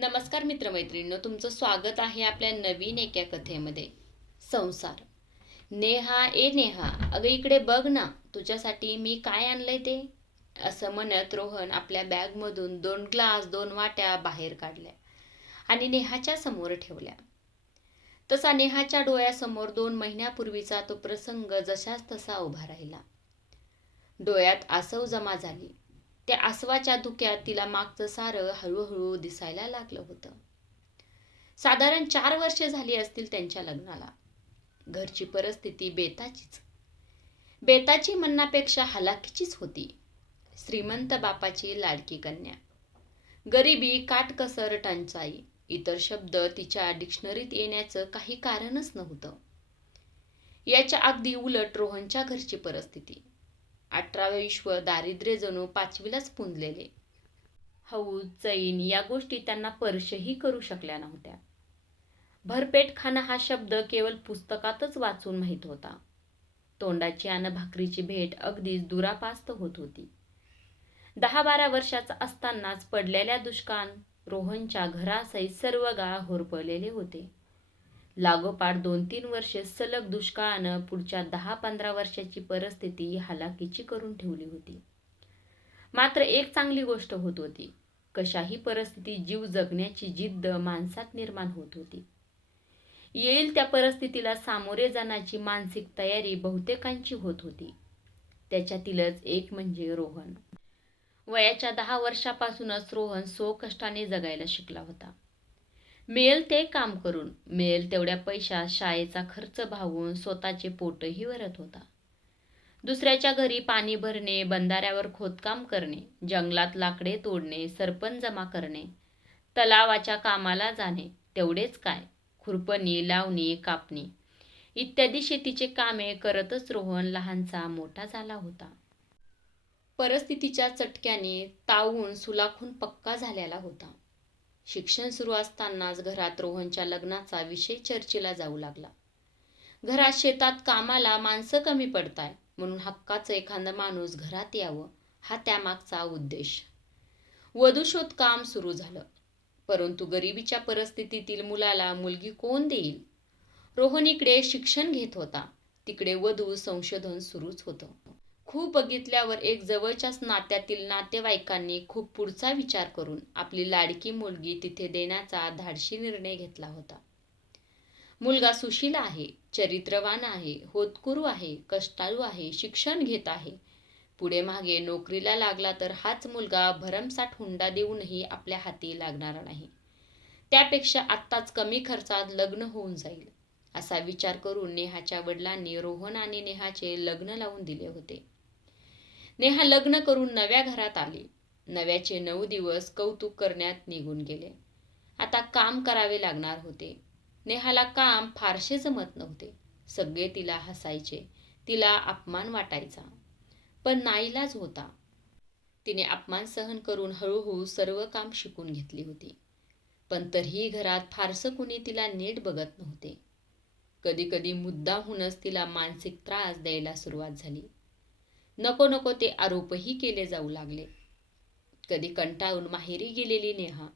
नमस्कार मित्रमैत्रिणींनो तुमचं स्वागत आहे आपल्या नवीन एका कथेमध्ये. संसार. नेहा ए नेहा अगं इकडे बघ ना तुझ्यासाठी मी काय आणलंय ते? असं म्हणत रोहन आपल्या बॅगमधून दोन ग्लास दोन वाट्या बाहेर काढल्या आणि नेहाच्या समोर ठेवल्या. तसा नेहाच्या डोळ्यासमोर दोन महिन्यापूर्वीचा तो प्रसंग जशाच तसा उभा राहिला. डोळ्यात आसव जमा झाली. त्या आसवाच्या धुक्यात तिला मागचं सारं हळूहळू दिसायला लागलं होतं. साधारण चार वर्षे झाली असतील त्यांच्या लग्नाला. घरची परिस्थिती बेताचीच. बेताची म्हणण्यापेक्षा हलाखीचीच होती. श्रीमंत बापाची लाडकी कन्या. गरिबी काटकसर टंचाई इतर शब्द तिच्या डिक्शनरीत येण्याचं काही कारणच नव्हतं. याच्या अगदी उलट रोहनच्या घरची परिस्थिती. अठरावे विश्व दारिद्र्य जणू पाचवीलाच पुंजलेले. हौद चैन या गोष्टी त्यांना स्पर्शही करू शकल्या नव्हत्या. भरपेट खाणं हा शब्द केवळ पुस्तकातच वाचून माहीत होता. तोंडाची आणि भाकरीची भेट अगदीच दुरापास्त होत होती. दहा बारा वर्षाचा असतानाच पडलेल्या दुष्काळ रोहनच्या घरासहित सर्व गाळ होरपळलेले होते. लागोपाठ दोन तीन वर्षे सलग दुष्काळानं पुढच्या दहा पंधरा वर्षाची परिस्थिती हलाखीची करून ठेवली होती. मात्र एक चांगली गोष्ट होत होती. कशाही परिस्थिती जीव जगण्याची जिद्द माणसात निर्माण होत होती. येईल त्या परिस्थितीला सामोरे जाण्याची मानसिक तयारी बहुतेकांची होत होती. त्याच्यातीलच एक म्हणजे रोहन. वयाच्या दहा वर्षापासूनच रोहन सो कष्टाने जगायला शिकला होता. मिळेल ते काम करून. मिळेल तेवढ्या पैशात शाळेचा खर्च भागून स्वतःचे पोटही भरत होता. दुसऱ्याच्या घरी पाणी भरणे बंधाऱ्यावर खोदकाम करणे जंगलात लाकडे तोडणे सरपण जमा करणे तलावाच्या कामाला जाणे तेवढेच काय? खुरपणी लावणी कापणी इत्यादी शेतीचे कामे करतच रोहन लहानचा मोठा झाला होता. परिस्थितीच्या चटक्याने तावून सुलाखून पक्का झालेला होता. शिक्षण सुरू असतानाच घरात रोहनच्या लग्नाचा विषय चर्चेला जाऊ लागला. घरात शेतात कामाला माणसं कमी पडताय म्हणून हक्काचं एखादं माणूस घरात यावं हा त्यामागचा उद्देश. वधूशोध काम सुरू झालं. परंतु गरिबीच्या परिस्थितीतील मुलाला मुलगी कोण देईल? रोहन इकडे शिक्षण घेत होता. तिकडे वधू संशोधन सुरूच होतं. खूप बघितल्यावर एक जवळच्याच नात्यातील नातेवाईकांनी खूप पुढचा विचार करून आपली लाडकी मुलगी तिथे देण्याचा धाडशी निर्णय घेतला होता. मुलगा सुशील आहे चरित्रवान आहे होतकुरू आहे कष्टाळू आहे शिक्षण घेत आहे. पुढे मागे नोकरीला लागला तर हाच मुलगा भरमसाठ हुंडा देऊनही आपल्या हाती लागणार नाही. त्यापेक्षा आत्ताच कमी खर्चात लग्न होऊन जाईल असा विचार करून नेहाच्या वडिलांनी रोहन आणि नेहाचे लग्न लावून दिले होते. नेहा लग्न करून नव्या घरात आली. नव्याचे नऊ दिवस कौतुक करण्यात निघून गेले. आता काम करावे लागणार होते. नेहाला काम फारसे जमत नव्हते. सगळे तिला हसायचे. तिला अपमान वाटायचा. पण नाईलाज होता. तिने अपमान सहन करून हळूहळू सर्व काम शिकून घेतली होती. पण तरीही घरात फारसं कुणी तिला नीट बघत नव्हते. कधी कधी मुद्दाहूनच तिला मानसिक त्रास द्यायला सुरुवात झाली. नको नको ते आरोपही केले जाऊ लागले. कधी कंटाळून माहेरी गेलेली नेहा.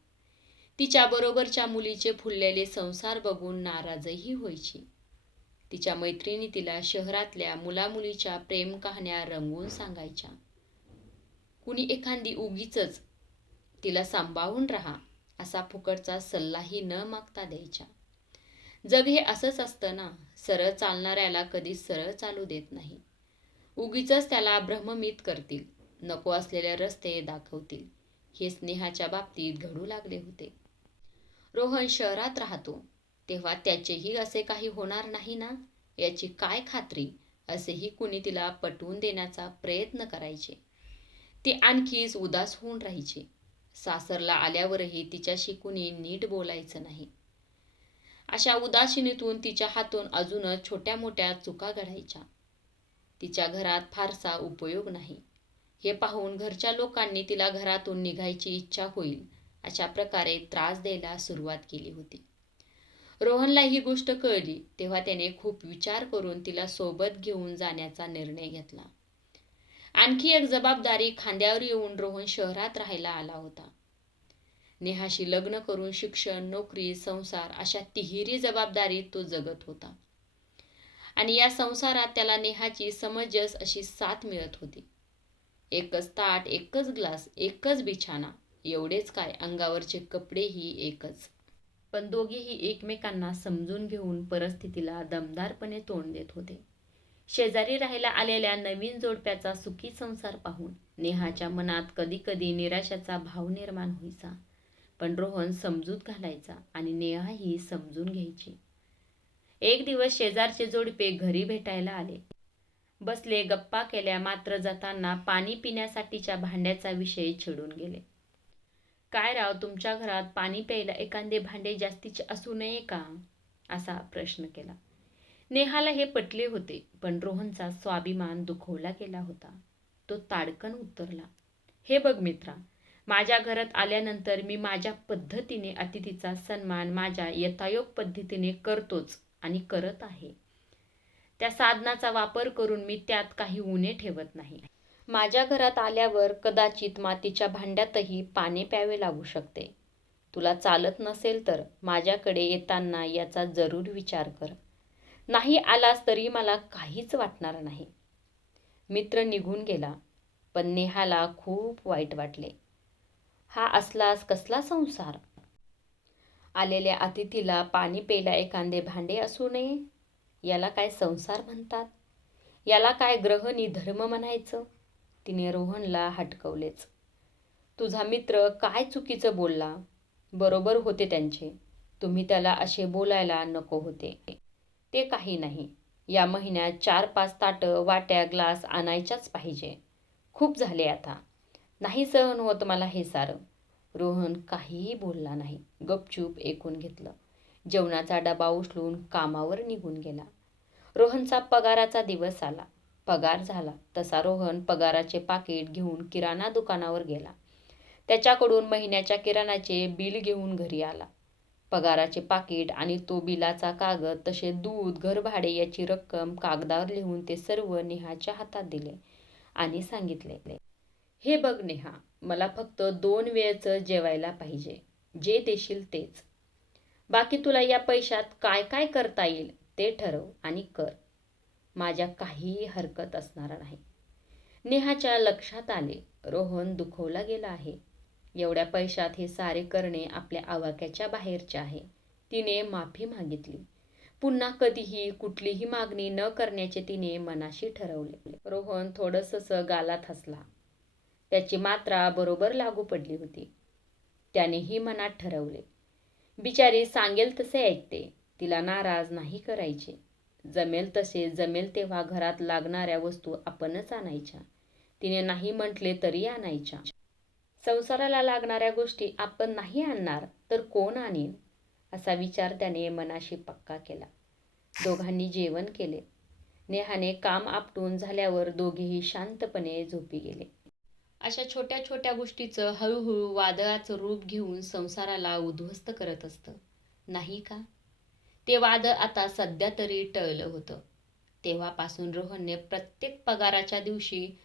तिच्या बरोबरच्या मुलीचे फुललेले संसार बघून नाराजही व्हायची. तिच्या मैत्रिणी तिला शहरातल्या मुलामुलीच्या प्रेम कहाण्या रंगवून सांगायच्या. कुणी एखादी उगीच तिला सांभाळून राहा असा फुकटचा सल्लाही न मागता द्यायच्या. जग हे असंच असतं ना सरळ चालणाऱ्याला कधी सरळ चालू देत नाही. उगीच त्याला भ्रममित करतील. नको असलेले रस्ते दाखवतील. हे स्नेहाच्या बाबतीत घडू लागले होते. रोहन शहरात राहतो. तेव्हा त्याचेही असे काही होणार नाही ना? याची काय खात्री? असेही कुणी तिला पटवून देण्याचा प्रयत्न करायचे. ती आणखीच उदास होऊन राहायची. सासरला आल्यावरही तिच्याशी कुणी नीट बोलायचं नाही. अशा उदासीनीतून तिच्या हातून अजूनच छोट्या मोठ्या चुका घडायच्या. तिच्या घरात फारसा उपयोग नाही. हे पाहून घरच्या लोकांनी तिला घरातून निघायची इच्छा होईल अशा प्रकारे त्रास द्यायला सुरुवात केली होती. रोहनला ही गोष्ट कळली तेव्हा त्याने खूप विचार करून तिला सोबत घेऊन जाण्याचा निर्णय घेतला. आणखी एक जबाबदारी खांद्यावर येऊन रोहन शहरात राहायला आला होता. नेहाशी लग्न करून शिक्षण नोकरी संसार अशा तिहेरी जबाबदारी तो जगत होता. आणि या संसारात त्याला नेहाची समंजस अशी साथ मिळत होती. एकच ताट एकच ग्लास एकच बिछाना एवढेच काय अंगावरचे कपडेही एकच. पण दोघेही एकमेकांना समजून घेऊन परिस्थितीला दमदारपणे तोंड देत होते. शेजारी राहायला आलेल्या नवीन जोडप्याचा सुखी संसार पाहून नेहाच्या मनात कधीकधी निराशाचा भाव निर्माण व्हायचा. पण रोहन समजूत घालायचा आणि नेहाही समजून घ्यायची. एक दिवस शेजारचे जोडपे घरी भेटायला आले. बसले गप्पा केल्या मात्र जाताना पाणी पिण्यासाठीच्या भांड्याचा विषय छेडून गेले. काय राव तुमच्या घरात पाणी प्यायला एखादे भांडे जास्तीचे असू नये का? असा प्रश्न केला. नेहाला हे पटले होते पण रोहनचा स्वाभिमान दुखवला गेला होता. तो ताडकन उत्तरला हे बघ मित्रा माझ्या घरात आल्यानंतर मी माझ्या पद्धतीने अतिथीचा सन्मान माझ्या यथायोग पद्धतीने करतोच. आणि करत आहे. त्या साधनाचा वापर करून मी त्यात काही उणे ठेवत नाही. माझ्या घरात आल्यावर कदाचित मातीच्या भांड्यातही पाणी प्यावे लागू शकते. तुला चालत नसेल तर माझ्याकडे येताना याचा जरूर विचार कर. नाही आलास तरी मला काहीच वाटणार नाही. मित्र निघून गेला पण नेहाला खूप वाईट वाटले. हा असलास कसला संसार? आलेल्या अतिथीला पाणी प्यायला एखादे भांडे असू नये. याला काय संसार म्हणतात? याला काय ग्रहणी धर्म म्हणायचं? तिने रोहनला हटकवलेच. तुझा मित्र काय चुकीचं बोलला? बरोबर होते त्यांचे. तुम्ही त्याला असे बोलायला नको होते. ते काही नाही. या महिन्यात चार पाच ताटं वाट्या ग्लास आणायच्याच पाहिजे. खूप झाले आता. नाही सहन होत मला हे सारं. रोहन काहीही बोलला नाही. गपचूप ऐकून घेतलं. जेवणाचा डबा उचलून कामावर निघून गेला. रोहनचा पगाराचा दिवस आला. पगार झाला. तसा रोहन पगाराचे पाकिट घेऊन किराणा दुकानावर गेला. त्याच्याकडून महिन्याच्या किराणाचे बिल घेऊन घरी आला. पगाराचे पाकिट आणि तो बिलाचा कागद तसे दूध घरभाडे याची रक्कम कागदावर लिहून ते सर्व नेहाच्या हातात दिले आणि सांगितले. हे बघ नेहा मला फक्त दोन वेळचं जेवायला पाहिजे. जे देशील तेच. बाकी तुला या पैशात काय काय करता येईल ते ठरव आणि कर. माझ्या काहीही हरकत असणार नाही. नेहाच्या लक्षात आले. रोहन दुखवला गेला आहे. एवढ्या पैशात हे सारे करणे आपल्या आवाक्याच्या बाहेरचे आहे. तिने माफी मागितली. पुन्हा कधीही कुठलीही मागणी न करण्याचे तिने मनाशी ठरवले. रोहन थोडंसं गालात हसला. त्याची मात्रा बरोबर लागू पडली होती. त्यानेही मनात ठरवले. बिचारी सांगेल तसे ऐकते. तिला नाराज नाही करायचे. जमेल तसे जमेल तेव्हा घरात लागणाऱ्या वस्तू आपणच आणायच्या. तिने नाही म्हटले तरी आणायच्या. संसाराला लागणाऱ्या गोष्टी आपण नाही आणणार तर कोण आणीन? असा विचार त्याने मनाशी पक्का केला. दोघांनी जेवण केले. नेहाने काम आपटून झाल्यावर दोघेही शांतपणे झोपी गेले. अशा छोट्या छोट्या गोष्टीचं हळूहळू वादळाचं रूप घेऊन संसाराला उद्ध्वस्त करत असतं. नाही का? ते वादळ आता सध्या तरी टळलं होतं. तेव्हापासून रोहनने प्रत्येक पगाराच्या दिवशी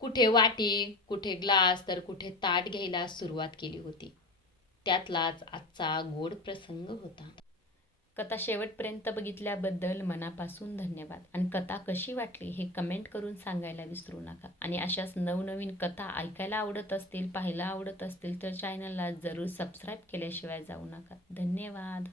कुठे वाटी कुठे ग्लास तर कुठे ताट घ्यायला सुरुवात केली होती. त्यातलाच आजचा गोड प्रसंग होता. कथा शेवटपर्यंत बघितल्याबद्दल मनापासून धन्यवाद. आणि कथा कशी वाटली हे कमेंट करून सांगायला विसरू नका. आणि अशाच नवनवीन कथा ऐकायला आवडत असतील पाहायला आवडत असतील तर चॅनलला जरूर सबस्क्राईब केल्याशिवाय जाऊ नका. धन्यवाद.